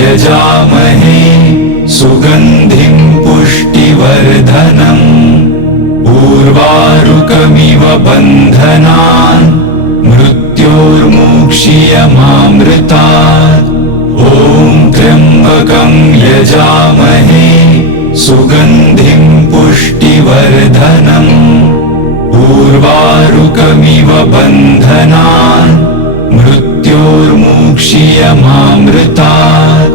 यजामहे सुगन्धिं पुष्टिवर्धनम् उर्वारुकमिव बन्धनान् मृत्योर्मुक्षीयमामृतात् ॐ त्र्यम्बकं यजामहे सुगन्धिं पुष्टिवर्धनम् उर्वारुकमिव बन्धनान् मृत्योर्मुक्षीयमामृतात्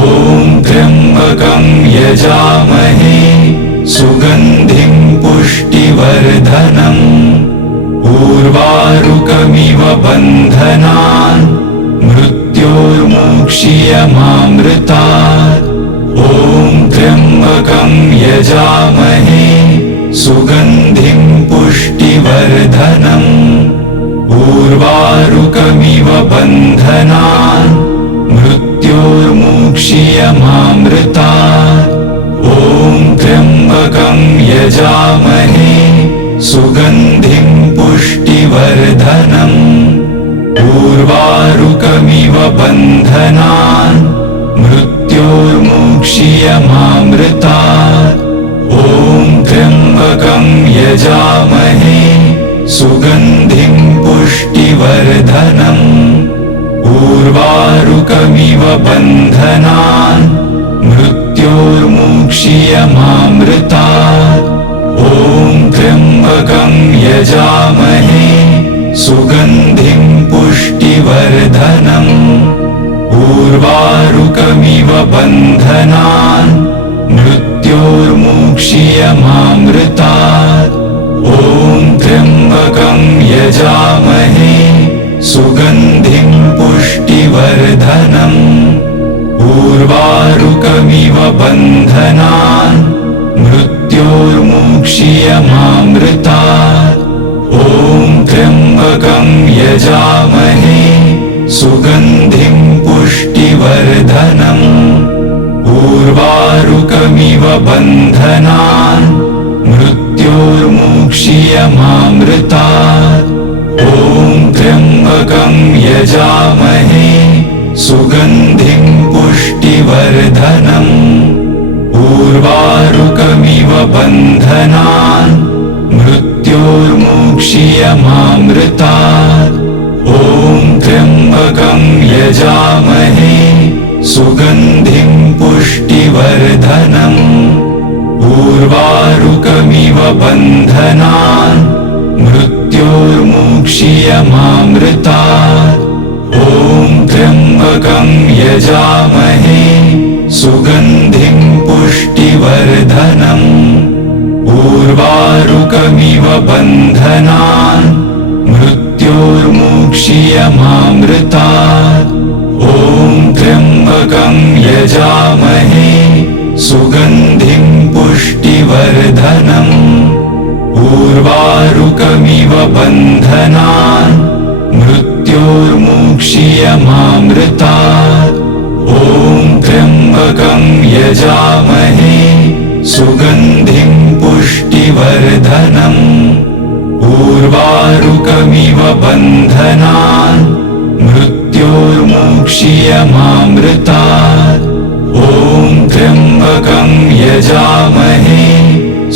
ॐ त्र्यम्बकं यजामहे सुगन्धिं पुष्टिवर्धनम् उर्वारुकमिव बन्धनान् मृत्योर्मुक्षीयमामृतात् ॐ त्र्यम्बकं यजामहे सुगन्धिं पुष्टिवर्धनम् उर्वारुकमिव बन्धनान् मृत्योर्मुक्षीयमामृतात् ॐ त्र्यम्बकं यजामहे सुगन्धिं पुष्टिवर्धनम् उर्वारुकमिव बन्धनान् मृत्योर्मुक्षीयमामृतात् ॐ त्र्यम्बकं यजामहे सुगन्धिं पुष्टिवर्धनम् उर्वारुकमिव बन्धनान् मृत्योर्मुक्षीयमामृतात् ॐ त्र्यम्बकं यजामहे सुगन्धिं पुष्टिवर्धनम् उर्वारुकमिव बन्धनान् मृत्योर्मुक्षीयमामृतात् ॐ त्र्यम्बकं यजामहे सुगन्धिं पुष्टिवर्धनम् उर्वारुकमिव बन्धनान् मृत्योर्मुक्षीयमामृतात् ॐ त्र्यम्बकं यजामहे सुगन्धिं पुष्टिवर्धनम् उर्वारुकमिव बन्धनान् मृत्योर्मुक्षीयमामृतात् ॐ त्र्यम्बकं यजामहे सुगन्धिं पुष्टिवर्धनम् उर्वारुकमिव बन्धनान् मृत्योर्मुक्षीयमामृतात् ॐ त्र्यम्बकं यजामहे सुगन्धिं पुष्टिवर्धनम् उर्वारुकमिव बन्धनान् मृत्योर्मुक्षीयमामृतात् ॐ त्र्यम्बकं यजामहे सुगन्धिं पुष्टिवर्धनम् उर्वारुकमिव बन्धनान् मृत्योर्मुक्षीयमामृतात् ॐ त्र्यम्बकं यजामहे सुगन्धिं पुष्टिवर्धनम् उर्वारुकमिव बन्धनान् मृत्योर्मुक्षीयमामृतात् ॐ त्र्यम्बकं यजामहे सुगन्धिं पुष्टिवर्धनम् उर्वारुकमिव बन्धनान् मृत्योर्मुक्षीयमामृतात् ॐ त्र्यम्बकं यजामहे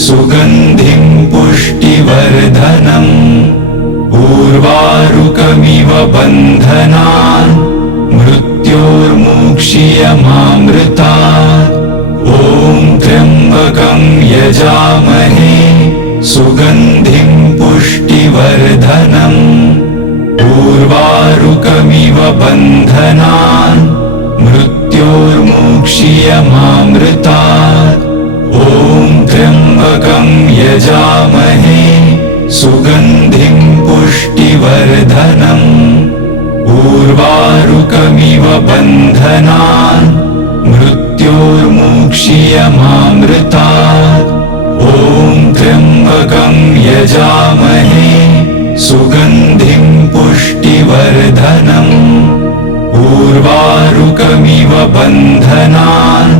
सुगन्धिं पुष्टिवर्धनम् उर्वारुकमिव बन्धनान् मृत्योर्मुक्षीयमामृतात् ॐ त्र्यम्बकं यजामहे सुगन्धिं पुष्टिवर्धनम् उर्वारुकमिव बन्धनान् मृत्योर्मुक्षीयमामृतात् ॐ त्र्यम्बकं यजामहे सुगन्धिं पुष्टिवर्धनम् उर्वारुकमिव बन्धनान् मृत्योर्मुक्षीयमामृतात् ॐ त्र्यम्बकं यजामहे सुगन्धिं पुष्टिवर्धनम् उर्वारुकमिव बन्धनान्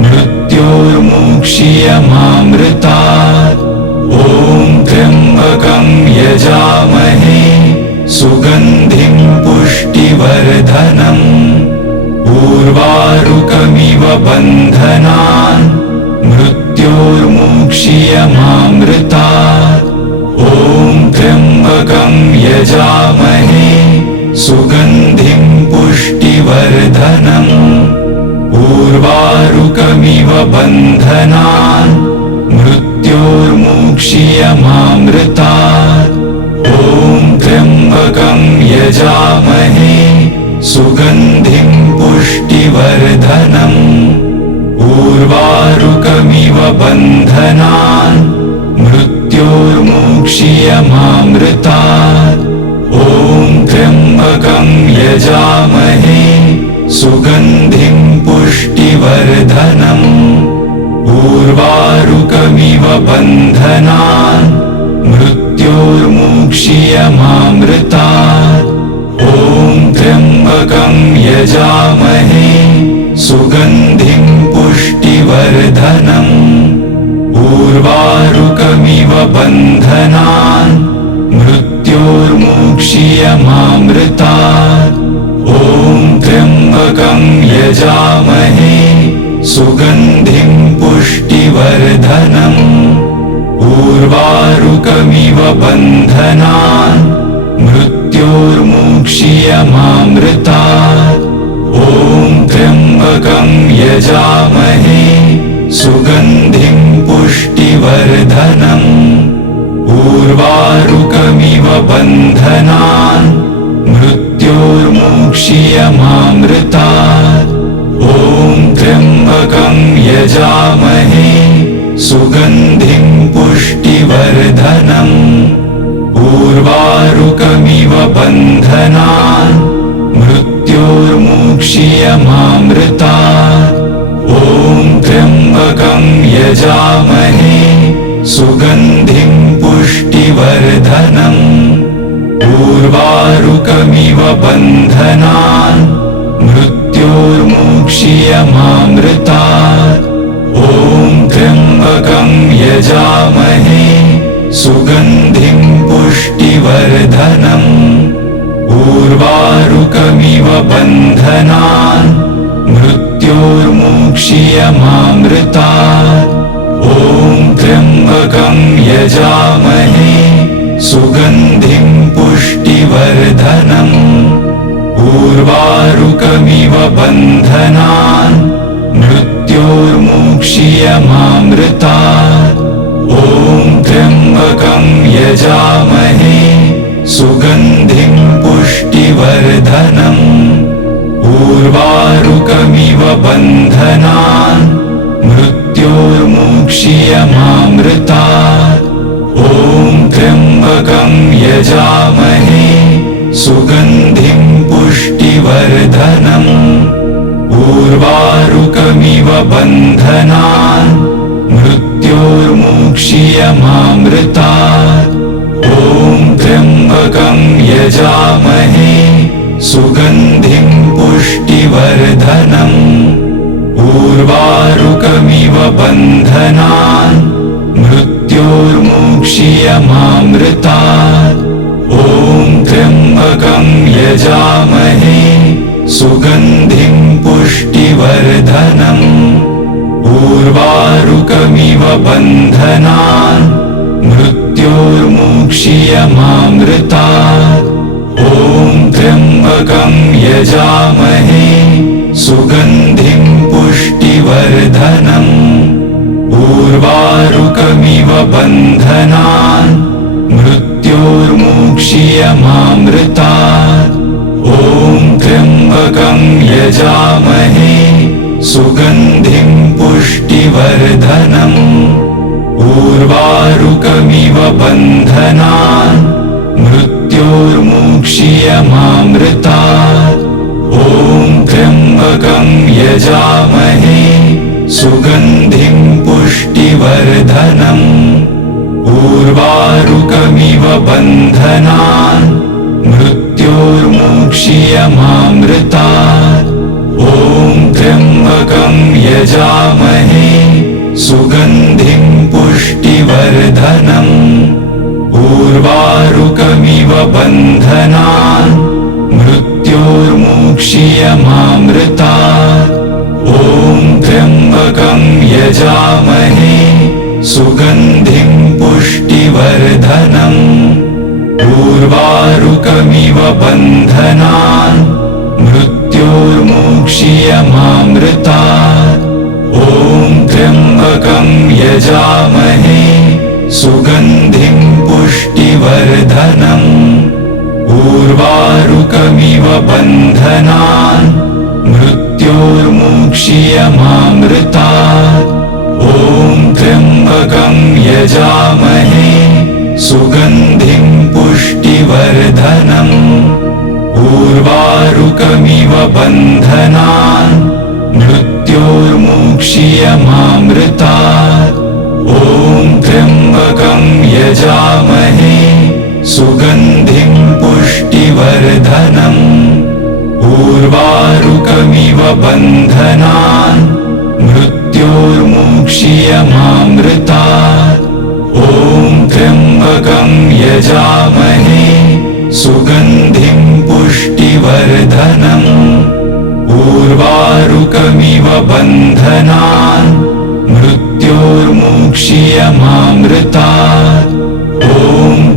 मृत्योर्मुक्षीयमामृतात् ॐ त्र्यम्बकं यजामहे सुगन्धिं पुष्टिवर्धनम् उर्वारुकमिव बन्धनान् मृत्योर्मुक्षीयमामृतात्। ॐ त्र्यम्बकं यजामहे सुगन्धिं पुष्टिवर्धनम्। उर्वारुकमिव बन्धनान् मृत्योर्मुक्षीयमामृतात्। ॐ त्र्यम्बकं यजामहे सुगन्धिं पुष्टिवर्धनम्। उर्वारुकमिव बन्धनान् मृत्योर्मुक्षीयमामृतात्। ॐ त्र्यम्बकं यजामहे सुगन्धिं पुष्टिवर्धनम्। उर्वारुकमिव बन्धनान् मृत्योर्मुक्षीयमामृतात्। ॐ त्र्यम्बकं यजामहे सुगन्धिं पुष्टिवर्धनम्। उर्वारुकमिव बन्धनान् मृत्योर्मुक्षीयमामृतात्। ॐ त्र्यम्बकं यजामहे सुगन्धिं पुष्टिवर्धनम्। उर्वारुकमिव बन्धनान् मृत्योर्मुक्षीयमामृतात्। ॐ त्र्यम्बकं यजामहे सुगन्धिं पुष्टिवर्धनम्। उर्वारुकमिव बन्धनान् मृत्योर्मुक्षीयमामृतात्। ॐ त्र्यम्बकं यजामहे सुगन्धिं पुष्टिवर्धनम्। उर्वारुकमिव बन्धनान् मृत्योर्मुक्षीयमामृतात्। ॐ त्र्यम्बकं यजामहे सुगन्धिं पुष्टिवर्धनम्। उर्वारुकमिव बन्धनान् मृत्योर्मुक्षीयमामृतात्। ॐ त्र्यम्बकं यजामहे सुगन्धिं पुष्टिवर्धनम्। उर्वारुकमिव बन्धनान् मृत्योर्मुक्षीयमामृतात्। ॐ त्र्यम्बकं यजामहे सुगन्धिं पुष्टिवर्धनम्। उर्वारुकमिव बन्धनान् मृत्योर्मुक्षीयमामृतात्। ॐ त्र्यम्बकं यजामहे सुगन्धिं पुष्टिवर्धनम्। उर्वारुकमिव बन्धनान् मृत्योर्मुक्षीयमामृतात्। ॐ त्र्यम्बकं यजामहे सुगन्धिं पुष्टिवर्धनम्। उर्वारुकमिव बन्धनान् मृत्योर्मुक्षीयमामृतात्। ॐ त्र्यम्बकं यजामहे सुगन्धिं पुष्टिवर्धनम्। उर्वारुकमिव बन्धनान् मृत्योर्मुक्षीयमामृतात्। ॐ त्र्यम्बकं यजामहे सुगन्धिं पुष्टिवर्धनम्। उर्वारुकमिव बन्धनान् मृत्योर्मुक्षीयमामृतात्। ॐ त्र्यम्बकं यजामहे सुगन्धिं पुष्टिवर्धनम्। उर्वारुकमिव बन्धनान् मृत्योर्मुक्षीयमामृतात्। ॐ त्र्यम्बकं यजामहे सुगन्धिं पुष्टिवर्धनम्। उर्वारुकमिव बन्धनान् मृत्योर्मुक्षीयमामृतात्। ॐ त्र्यम्बकं यजामहे सुगन्धिं पुष्टिवर्धनम्। उर्वारुकमिव बन्धनान् मृत्योर्मुक्षीयमामृतात्। ॐ त्र्यम्बकं यजामहे सुगन्धिं पुष्टिवर्धनम्। उर्वारुकमिव बन्धनान् मृत्योर्मुक्षीयमामृतात्। मृत्योर्मुक्षीयमामृतात्। ॐ त्र्यम्बकं यजामहे सुगन्धिं पुष्टिवर्धनम्। उर्वारुकमिव बन्धनान् मृत्योर्मुक्षीयमामृतात्। ॐ त्र्यम्बकं यजामहे सुगन्धिं पुष्टिवर्धनम्। उर्वारुकमिव बन्धनान् मृत्योर्मुक्षीयमामृतात्। ॐ त्र्यम्बकं यजामहे सुगन्धिं पुष्टिवर्धनम्। उर्वारुकमिव बन्धनान् मृत्योर्मुक्षीयमामृतात्। ॐ त्र्यम्बकं यजामहे सुगन्धिं पुष्टिवर्धनम्। उर्वारुकमिव बन्धनान् मृत्योर्मुक्षीयमामृतात्। ॐ त्र्यम्बकं यजामहे सुगन्धिं पुष्टिवर्धनम्। उर्वारुकमिव बन्धनान् मृत्योर्मुक्षीयमामृतात्। ॐ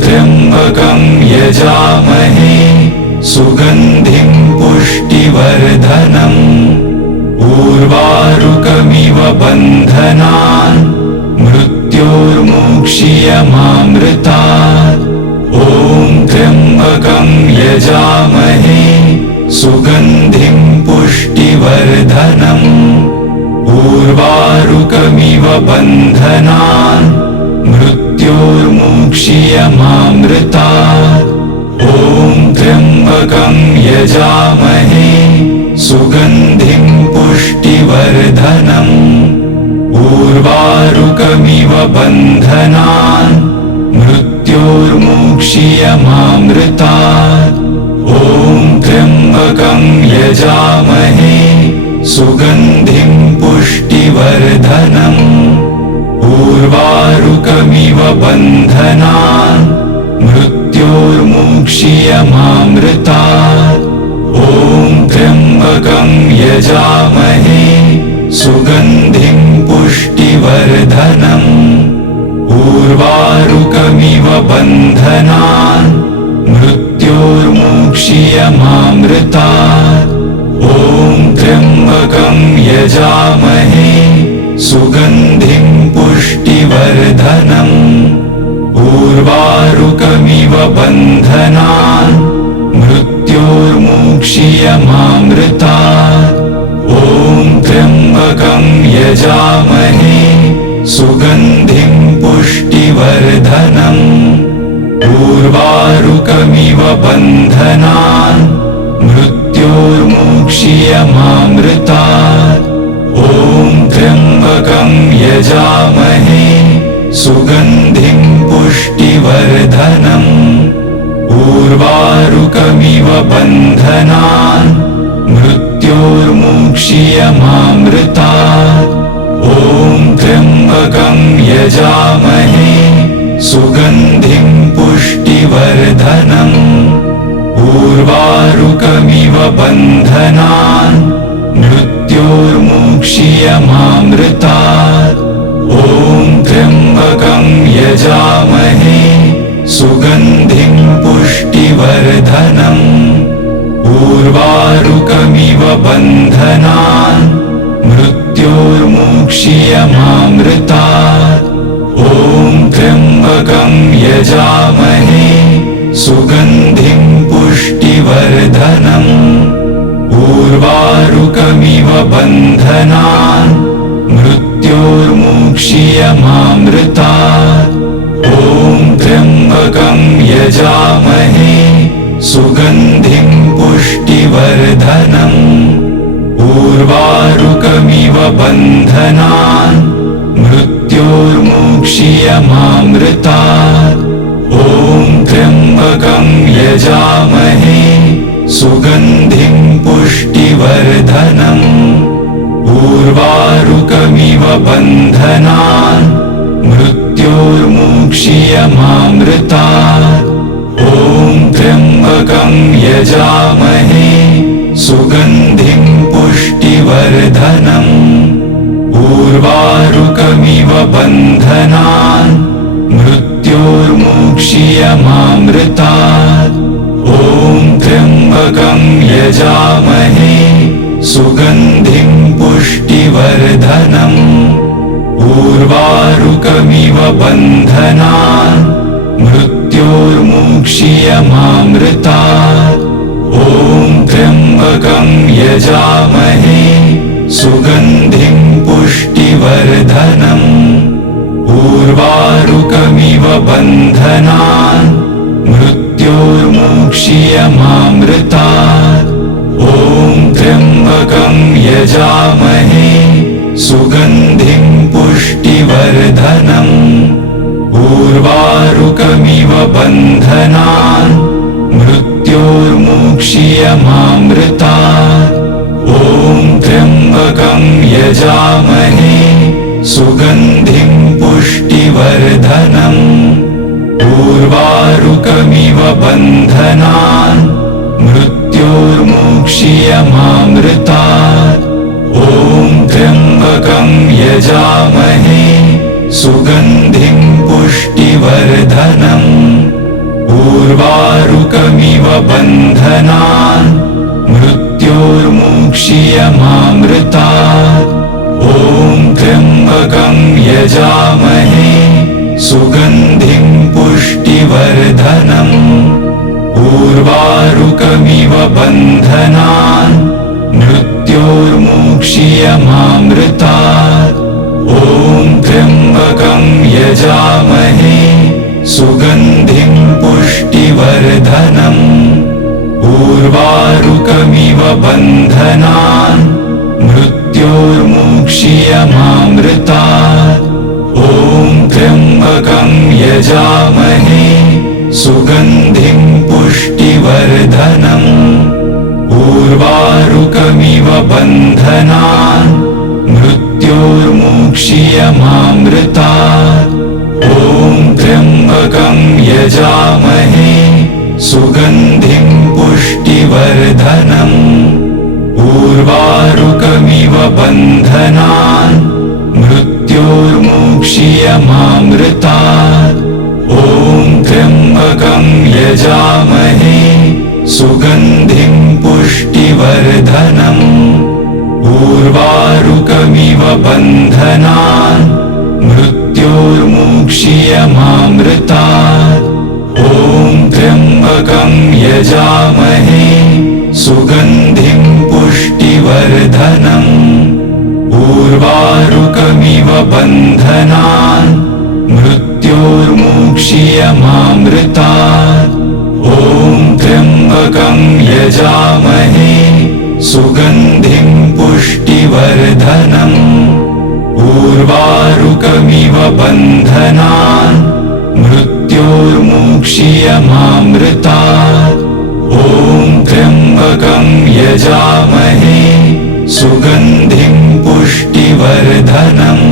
त्र्यम्बकं यजामहे सुगन्धिं पुष्टिवर्धनम्। उर्वारुकमिव बन्धनान् मृत्योर्मुक्षीयमामृतात्। ॐ त्र्यम्बकं यजामहे सुगन्धिं पुष्टिवर्धनम्। उर्वारुकमिव बन्धनान् मृत्योर्मुक्षीयमामृतात्। ॐ त्र्यम्बकं यजामहे सुगन्धिं पुष्टिवर्धनम्। उर्वारुकमिव बन्धनान् मृत्योर्मुक्षीयमामृतात्। ॐ त्र्यम्बकं यजामहे सुगन्धिं पुष्टिवर्धनम्। उर्वारुकमिव बन्धनान् मृत्योर्मुक्षीयमामृतात्। ॐ त्र्यम्बकं यजामहे सुगन्धिं पुष्टिवर्धनम्। उर्वारुकमिव बन्धनान् मृत्योर्मुक्षीयमामृतात्। ॐ त्र्यम्बकं यजामहे सुगन्धिं पुष्टिवर्धनम्। उर्वारुकमिव बन्धनान् मृत्योर्मुक्षीयमामृतात्। ॐ त्र्यम्बकं यजामहे सुगन्धिं पुष्टिवर्धनम्। उर्वारुकमिव बन्धनान् मृत्योर्मुक्षीयमामृतात्। ॐ त्र्यम्बकं यजामहे सुगन्धिं पुष्टिवर्धनम्। उर्वारुकमिव बन्धनान् मृत्योर्मुक्षीयमामृतात्। ॐ त्र्यम्बकं यजामहे सुगन्धिं पुष्टिवर्धनम्। उर्वारुकमिव बन्धनान् मृत्योर्मुक्षीयमामृतात्। ॐ त्र्यम्बकं यजामहे सुगन्धिं पुष्टिवर्धनम्। उर्वारुकमिव बन्धनान् मृत्योर्मुक्षीयमामृतात्। ॐ त्र्यम्बकं यजामहे सुगन्धिं पुष्टिवर्धनम्। उर्वारुकमिव बन्धनान् मृत्योर्मुक्षीयमामृतात्। ॐ त्र्यम्बकं यजामहे सुगन्धिं पुष्टिवर्धनम्। उर्वारुकमिव बन्धनान् मृत्योर्मुक्षीयमामृतात्। ॐ त्र्यम्बकं यजामहे सुगन्धिं पुष्टिवर्धनम्। उर्वारुकमिव बन्धनान् मृत्योर्मुक्षीयमामृतात्। ॐ त्र्यम्बकं त्र्यम्बकं यजामहे सुगन्धिं पुष्टिवर्धनम् उर्वारुकमिव बन्धनान् मृत्योर्मुक्षीयमामृतात् ॐ त्र्यम्बकं यजामहे सुगन्धिं पुष्टिवर्धनम् उर्वारुकमिव बन्धनान् मृत्योर्मुक्षीयमामृतात् ॐ त्र्यम्बकं यजामहे सुगन्धिं पुष्टिवर्धनम् उर्वारुकमिव बन्धनान् मृत्योर्मुक्षीयमामृतात् ॐ त्र्यम्बकं यजामहे सुगन्धिं पुष्टिवर्धनम् उर्वारुकमिव बन्धनान् मृत्योर्मुक्षीयमामृतात् ॐ त्र्यम्बकं यजामहे सुगन्धिं पुष्टिवर्धनम् उर्वारुकमिव बन्धनान् मृत्योर्मुक्षीयमामृतात् ॐ त्र्यम्बकं यजामहे सुगन्धिं पुष्टिवर्धनम् उर्वारुकमिव बन्धनान् मृत्योर्मुक्षीयमामृतात् ॐ त्र्यम्बकं यजामहे सुगन्धिं पुष्टिवर्धनम् उर्वारुकमिव बन्धनान् मृत्योर्मुक्षीयमामृतात् ॐ त्र्यम्बकं यजामहे सुगन्धिं पुष्टिवर्धनम् उर्वारुकमिव बन्धनान् मृत्योर्मुक्षीयमामृतात् ॐ त्र्यम्बकं यजामहे सुगन्धिं पुष्टिवर्धनम् उर्वारुकमिव बन्धनान् मृत्योर्मुक्षीयमामृतात् ॐ त्र्यम्बकं यजामहे सुगन्धिं पुष्टिवर्धनम् उर्वारुकमिव बन्धनान् मृत्योर्मुक्षीयमामृतात् ॐ त्र्यम्बकं यजामहे सुगन्धिं पुष्टिवर्धनम् उर्वारुकमिव बन्धनान् मृत्योर्मुक्षीयमामृतात् ॐ त्र्यम्बकं यजामहे सुगन्धिं पुष्टिवर्धनम् उर्वारुकमिव बन्धनान् मृत्योर्मुक्षीयमामृतात् ॐ त्र्यम्बकं यजामहे सुगन्धिं पुष्टिवर्धनम् उर्वारुकमिव बन्धनान् मृत्योर्मुक्षीयमामृतात् ॐ त्र्यम्बकं यजामहे सुगन्धिं पुष्टिवर्धनम्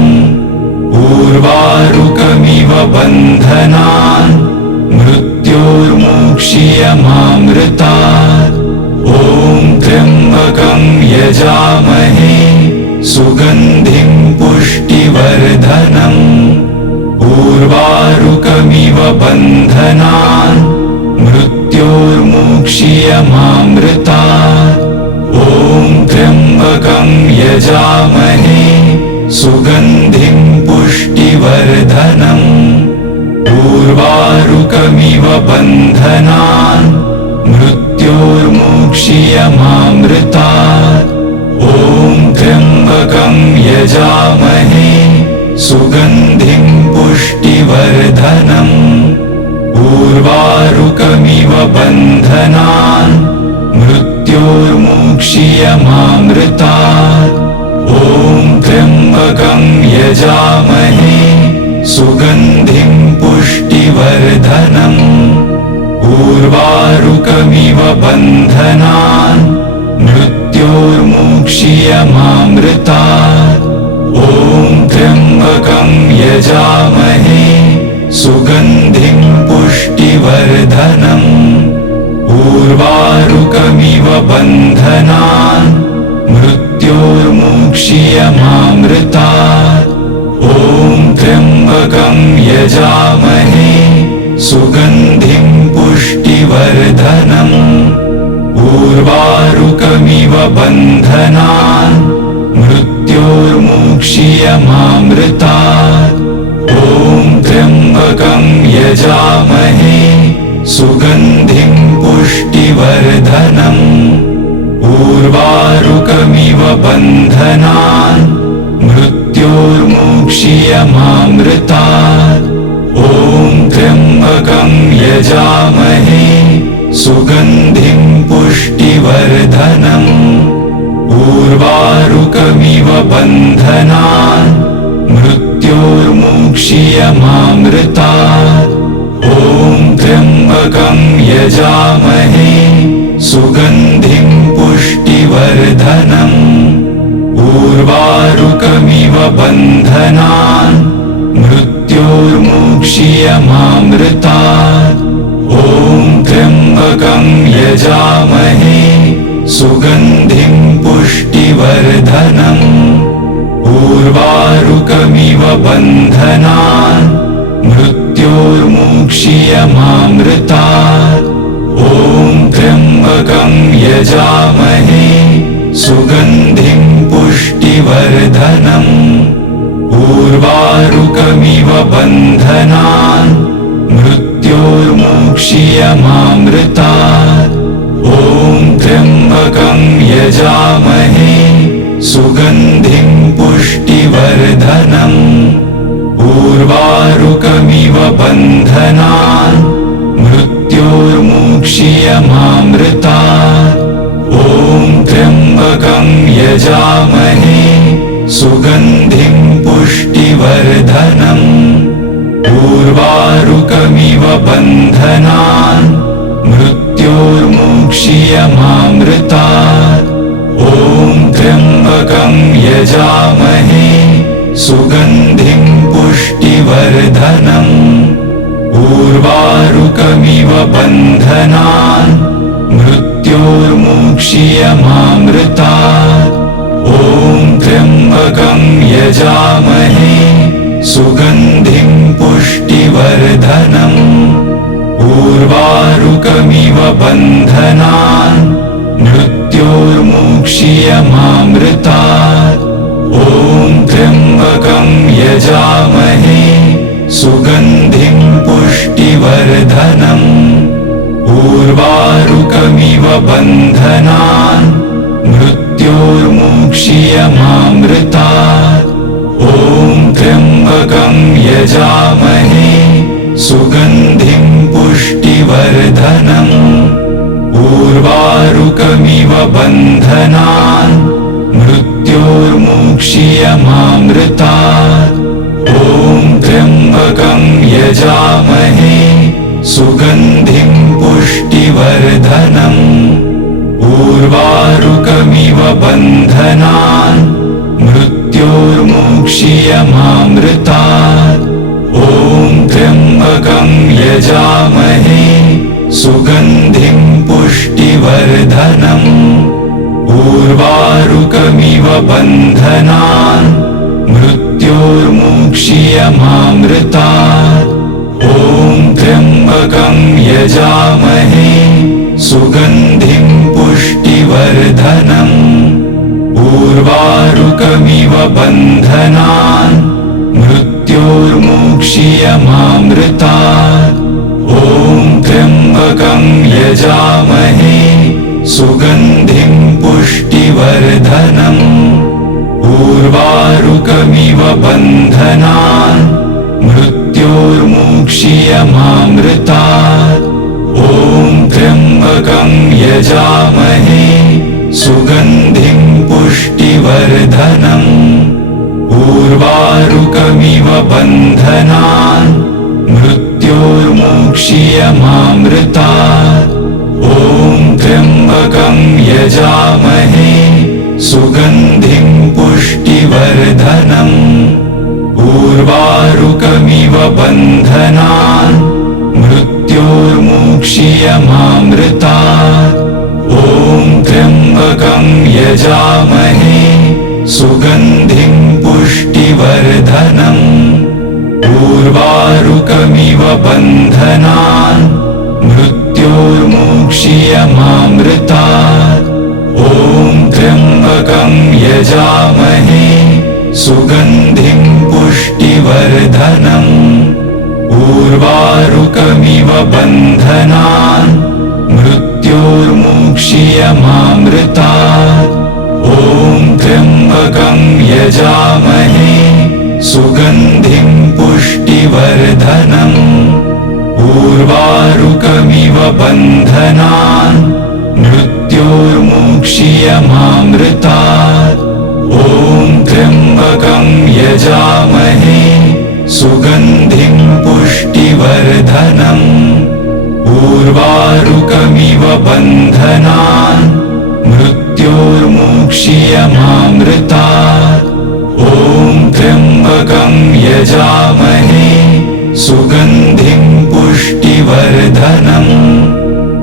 उर्वारुकमिव बन्धनान् मृत्योर्मुक्षीयमामृतात् ॐ त्र्यम्बकं यजामहे सुगन्धिं पुष्टिवर्धनम् उर्वारुकमिव बन्धनान् मृत्योर्मुक्षीयमामृतात् ॐ त्र्यम्बकं यजामहे सुगन्धिं पुष्टिवर्धनम् उर्वारुकमिव बन्धनान् मृत्योर्मुक्षीयमामृतात् ॐ त्र्यम्बकं यजामहे सुगन्धिं पुष्टिवर्धनम् उर्वारुकमिव बन्धनान् मृत्योर्मुक्षीयमामृतात् ॐ त्र्यम्बकं यजामहे सुगन्धिं पुष्टिवर्धनम् उर्वारुकमिव बन्धनान् मृत्योर्मुक्षीयमामृतात् ॐ त्र्यम्बकं यजामहे सुगन्धिं पुष्टिवर्धनम् उर्वारुकमिव बन्धनान् मृत्योर्मुक्ष्यमामृतात्। ॐ त्र्यम्बकं यजामहे सुगन्धिं पुष्टिवर्धनम्। उर्वारुकमिव बन्धनान् मृत्योर्मुक्ष्यमामृतात्। ॐ त्र्यम्बकं यजामहे सुगन्धिं पुष्टिवर्धनम्। उर्वारुकमिव बन्धनान् मृत्योर्मुक्ष्यमामृतात्। ॐ त्र्यम्बकं यजामहे सुगन्धिं पुष्टिवर्धनम्। उर्वारुकमिव बन्धनान् मृत्योर्मुक्ष्यमामृतात्। ॐ त्र्यम्बकं यजामहे सुगन्धिं पुष्टिवर्धनम्। उर्वारुकमिव बन्धनान् मृत्योर्मुक्ष्यमामृतात्। ॐ त्र्यम्बकं यजामहे सुगन्धिं पुष्टिवर्धनम्। उर्वारुकमिव बन्धनान् मृत्योर्मुक्ष्यमामृतात्। ॐ त्र्यम्बकं यजामहे सुगन्धिं पुष्टिवर्धनम्। उर्वारुकमिव बन्धनान् मृत्योर्मुक्ष्यमामृतात्। ॐ त्र्यम्बकं यजामहे सुगन्धिं पुष्टिवर्धनम्। उर्वारुकमिव बन्धनान् मृत्योर्मुक्ष्यमामृतात्। ॐ त्र्यम्बकं यजामहे सुगन्धिं पुष्टिवर्धनम्। उर्वारुकमिव बन्धनान् मृत्योर्मुक्ष्यमामृतात्। ॐ त्र्यम्बकं यजामहे सुगन्धिं पुष्टिवर्धनम्। उर्वारुकमिव बन्धनान् मृत्योर्मुक्ष्यमामृतात्। ॐ त्र्यम्बकं यजामहे सुगन्धिं पुष्टिवर्धनम्। उर्वारुकमिव बन्धनान् मृत्योर्मुक्ष्यमामृतात्। ॐ त्र्यम्बकं यजामहे सुगन्धिं पुष्टिवर्धनम्। उर्वारुकमिव बन्धनान् मृत्योर्मुक्ष्यमामृतात्। ॐ त्र्यम्बकं यजामहे सुगन्धिं पुष्टिवर्धनम्। उर्वारुकमिव बन्धनान् मृत्योर्मुक्ष्यमामृतात्। ॐ त्र्यम्बकं यजामहे सुगन्धिं पुष्टिवर्धनम्। उर्वारुकमिव बन्धनान् मृत्योर्मुक्ष्यमामृतात्। ॐ त्र्यम्बकं यजामहे सुगन्धिं पुष्टिवर्धनम्। उर्वारुकमिव बन्धनान् मृत्योर्मुक्ष्यमामृतात्। ॐ त्र्यम्बकं यजामहे सुगन्धिं पुष्टिवर्धनम्। उर्वारुकमिव बन्धनान् मृत्योर्मुक्ष्यमामृतात्। ॐ त्र्यम्बकं यजामहे सुगन्धिं पुष्टिवर्धनम्। उर्वारुकमिव बन्धनान् मृत्योर्मुक्ष्यमामृतात्। ॐ त्र्यम्बकं यजामहे सुगन्धिं पुष्टिवर्धनम्। उर्वारुकमिव बन्धनान् मृत्योर्मुक्ष्यमामृतात्। ॐ त्र्यम्बकं यजामहे सुगन्धिं पुष्टिवर्धनम्। उर्वारुकमिव बन्धनान् मृत्योर्मुक्ष्यमामृतात्। मुक्षीयमामृतात्। ॐ त्र्यम्बकं यजामहे सुगन्धिं पुष्टिवर्धनम्। उर्वारुकमिव बन्धनान् मृत्योर्मुक्षीयमामृतात्। ॐ त्र्यम्बकं यजामहे सुगन्धिं पुष्टिवर्धनम्। उर्वारुकमिव बन्धनान् मृत्योर्मुक्षीयमामृतात्। ॐ त्र्यम्बकं यजामहे सुगन्धिं पुष्टिवर्धनम्। उर्वारुकमिव बन्धनान् मृत्योर्मुक्षीयमामृतात्। ॐ त्र्यम्बकं यजामहे सुगन्धिं पुष्टिवर्धनम्। उर्वारुकमिव बन्धनान् मृत्योर्मुक्षीयमामृतात्। ॐ त्र्यम्बकं यजामहे सुगन्धिं पुष्टिवर्धनम्।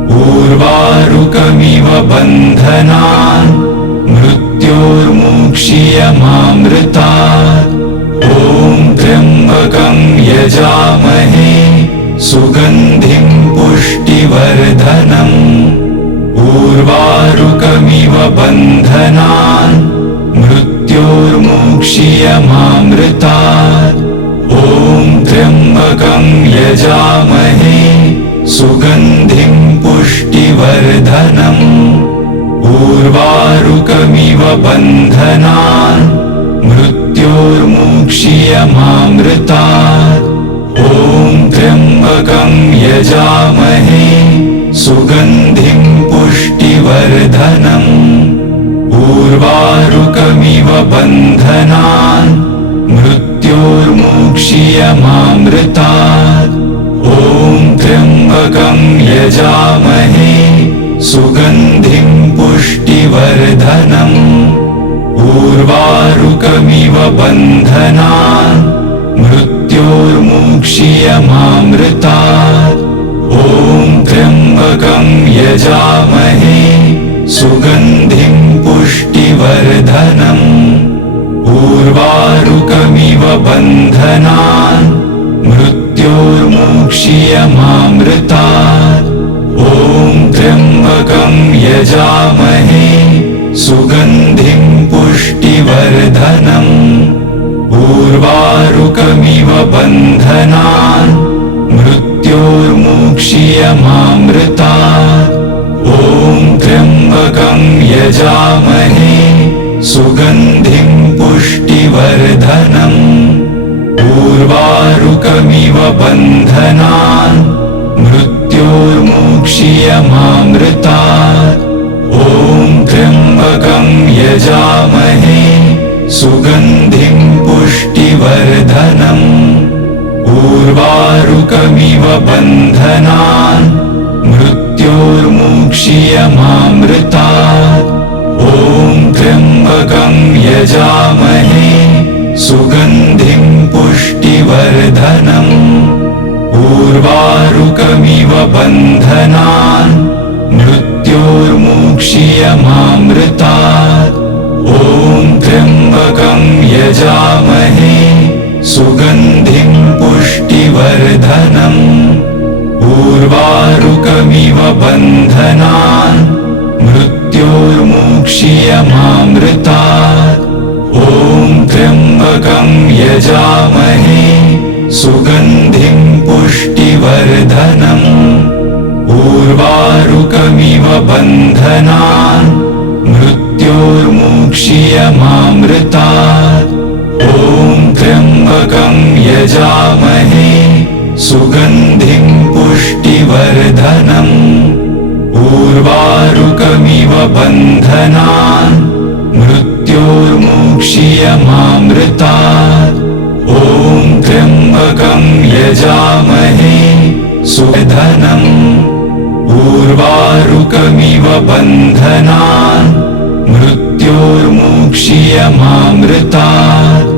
उर्वारुकमिव बन्धनान् मृत्योर्मुक्षीयमामृतात्। ॐ त्र्यम्बकं यजामहे सुगन्धिं पुष्टिवर्धनम्। उर्वारुकमिव बन्धनान् मृत्योर्मुक्षीयमामृतात्। ॐ त्र्यम्बकं यजामहे सुगन्धिं पुष्टिवर्धनम्। उर्वारुकमिव बन्धनान् मृत्योर्मुक्षीयमामृतात्। ॐ त्र्यम्बकं यजामहे सुगन्धिं पुष्टिवर्धनम्। उर्वारुकमिव बन्धनान् मृत्योर्मुक्षीयमामृतात्। ॐ त्र्यम्बकं यजामहे सुगन्धिं पुष्टिवर्धनम्। उर्वारुकमिव बन्धनान् मृत्योर्मुक्षीयमामृतात्। ॐ त्र्यम्बकं यजामहे सुगन्धिं पुष्टिवर्धनम्। उर्वारुकमिव बन्धनान् मृत्योर्मुक्षीयमामृतात्। ॐ त्र्यम्बकं यजामहे सुगन्धिं पुष्टिवर्धनम्। उर्वारुकमिव बन्धनान् मृत्योर्मुक्षीयमामृतात्। ॐ त्र्यम्बकं यजामहे सुगन्धिं पुष्टिवर्धनम्। उर्वारुकमिव बन्धनान् मृत्योर्मुक्षीयमामृतात्। ॐ त्र्यम्बकं यजामहे सुगन्धिं पुष्टिवर्धनम्। उर्वारुकमिव बन्धनान् मृत्योर्मुक्षीयमामृतात्। ॐ त्र्यम्बकं यजामहे सुगन्धिं पुष्टिवर्धनम्। उर्वारुकमिव बन्धनान् मृत्योर्मुक्षीयमामृतात्। ॐ त्र्यम्बकं यजामहे सुगन्धिं पुष्टिवर्धनम्। उर्वारुकमिव बन्धनान् मृत्योर्मुक्षीयमामृतात्। ॐ त्र्यम्बकं यजामहे सुगन्धिं पुष्टिवर्धनम्। उर्वारुकमिव बन्धनान् मृत्योर्मुक्षीयमामृतात्। ॐ त्र्यम्बकं यजामहे सुगन्धिं पुष्टिवर्धनम्। उर्वारुकमिव बन्धनान् मृत्योर्मुक्षीयमामृतात्। ॐ त्र्यम्बकं यजामहे सुगन्धिं उर्वारुकमिव बन्धनान् मृत्योर्मुक्षीयमामृतात्।